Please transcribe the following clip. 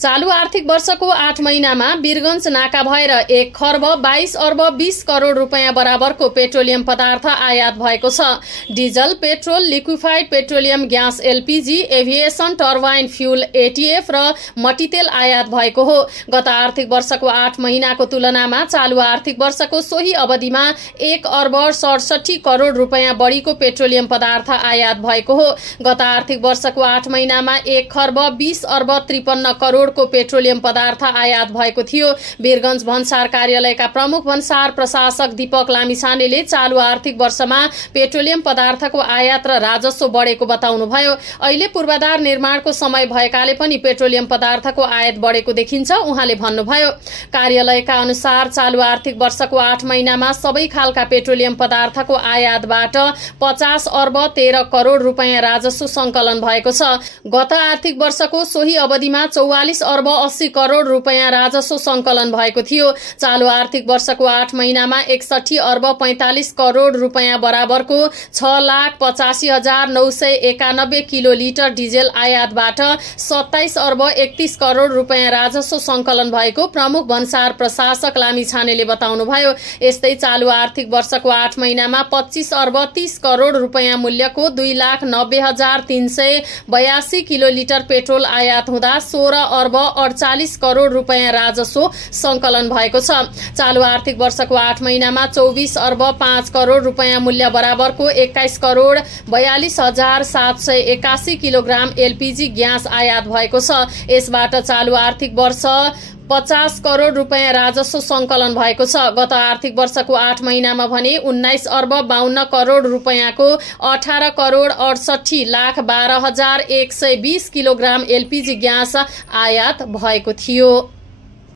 चालू आर्थिक वर्षको 8 महिनामा वीरगञ्ज नाका भएर 1 खर्ब 22 अर्ब 20 करोड रुपैयाँ बराबरको पेट्रोलियम पदार्थ आयात भएको छ। Diesel, petrol, liquefied petroleum gas LPG, aviation turbine fuel ETF र मट्टीतेल आयात भएको हो। गत आर्थिक वर्षको 8 महिनाको तुलनामा चालू आर्थिक वर्षको सोही अवधिमा 1 अर्ब 67 करोड रुपैयाँ बढीको पेट्रोलियम पदार्थ आयात भएको हो। गत आर्थिक वर्षको 8 महिनामा 1 खर्ब 20 अर्ब 53 करोडको पेट्रोलियम पदार्थ आयात भएको थियो। वीरगञ्ज भन्सार कार्यालयका प्रमुख भन्सार प्रशासक दीपक लामिछानेले चालू आर्थिक वर्षमा पेट्रोलियम पदार्थको आयात र राजस्व बढेको बताउनुभयो। अहिले पूर्वाधार निर्माणको समय भएकाले पनि पेट्रोलियम पदार्थको आयात बढेको देखिन्छ। उहाँले भन्नुभयो, कार्यालयका अनुसार चालू आर्थिक वर्षको 8 महिनामा सबै खालका पेट्रोलियम पदार्थको आयातबाट 50 अर्ब 13 करोड रुपैयाँ राजस्व संकलन भएको छ। गत आर्थिक वर्षको सोही अवधिमा 44 अर्ब 80 करोड रुपैयाँ राजस्व संकलन भएको थियो। चालू आर्थिक वर्षको 8 महिनामा 61 अर्ब 45 करोड रुपैयाँ बराबरको 6,85,991 किलो लिटर डिजेल आयातबाट 27 अर्ब 31 करोड रुपैयाँ राजस्व संकलन भएको प्रमुख भन्सार प्रशासक लामिछानेले बताउनुभयो। यस्तै चालू आर्थिक वर्षको 8 महिनामा 25 अर्ब 30 करोड रुपैयाँ मूल्यको 2,90,382 किलो लिटर पेट्रोल आयात हुँदा 16 अर्ब 48 करोड रुपैयाँ राजस्व संकलन भएको छ। चालू आर्थिक वर्षको 8 महिनामा 24 अर्ब 5 करोड रुपैयाँ मूल्य बराबरको 21 करोड 42,781 किलोग्राम एलपीजी ग्यास आयात भएको छ। यसबाट चालू आर्थिक वर्ष 50 करोड रुपैयाँ राजस्व संकलन भएको छ। गत आर्थिक वर्षको 8 महिनामा भने 19 अर्ब 52 करोड रुपैयाँको 18 करोड 68,12,120 किलोग्राम एलपीजी ग्यास आयात भएको थियो।